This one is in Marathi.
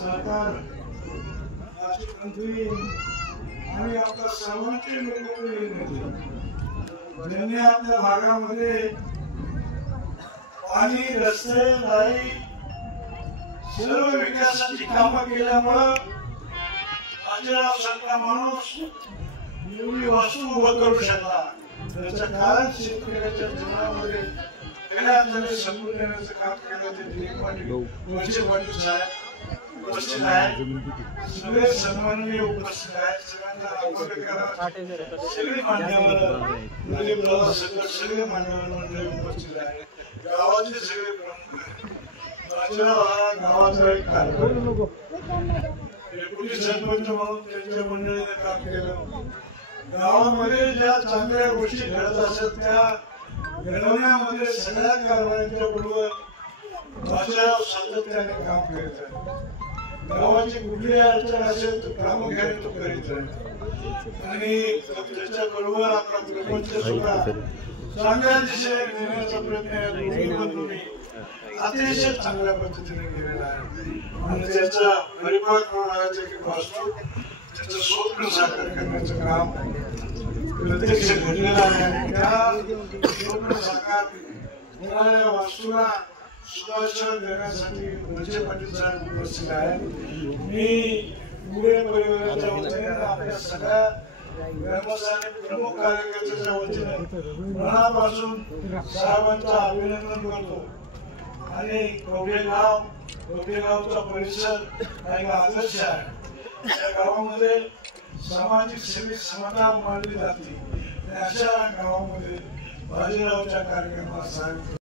सरकार नाशिक मंत्री आणि आपल्या सर्वांचे लोकप्रिय ज्यांनी आपल्या भागामध्ये पाणी रस्ते लाईट सर्व विकासाची कामं केल्यामुळं बाजीराव सारखा माणूस एवढी वस्तू उभं करू शकला. त्याचं कारण शेतकऱ्याच्या जीवनामध्ये समजून देण्याचं काम केलं. ते वळसे पाटील साहेब उपस्थित आहेत, सगळे सन्माननीय उपस्थित आहेत, सगळे मान्यवर सगळे मान्यवर मंडळी उपस्थित आहेत, गावाचे सगळे प्रमुख. बाजीराव हा गावाचा एक कार्यक्रम डेप्युटी सरपंच म्हणून त्यांच्या मंडळीने काम केलं. गावामध्ये ज्या चांगल्या गोष्टी घडत असत त्या घडवण्यामध्ये सगळ्या कारभारांच्या बरोबर बाजीराव सातत्याने काम करीत आहे. गावाची कुठली अडचण असेल तर प्रामुख्याने तो करीत आहे आणि त्याच्या बरोबर आपला प्रपंच सुद्धा चांगल्या दिशेने नेण्याचा प्रयत्न अतिशय चांगल्या पद्धतीने केलेला आहे आणि त्याचा परिपाक होण्याचे त्याचं स्वप्न साकार करण्याचं काम प्रत्यक्ष घडलेलं आहे आणि त्या स्वप्न साकार होणाऱ्या वास्तूला शुभाशय देण्यासाठी वळसे पाटील साहेब उपस्थित आहेत. मी पुणे परिवाराच्या वतीने आपल्या सगळ्या ग्रामस्थांनी प्रमुख कार्यकर्त्याच्या वतीने मनापासून साहेबांचं अभिनंदन करतो आणि कवठेगावचा परिसर हा एक आदर्श आहे. त्या गावामध्ये सामाजिक सगळी समता मानली जाते. अशा गावामध्ये बाजीरावच्या कार्यक्रमात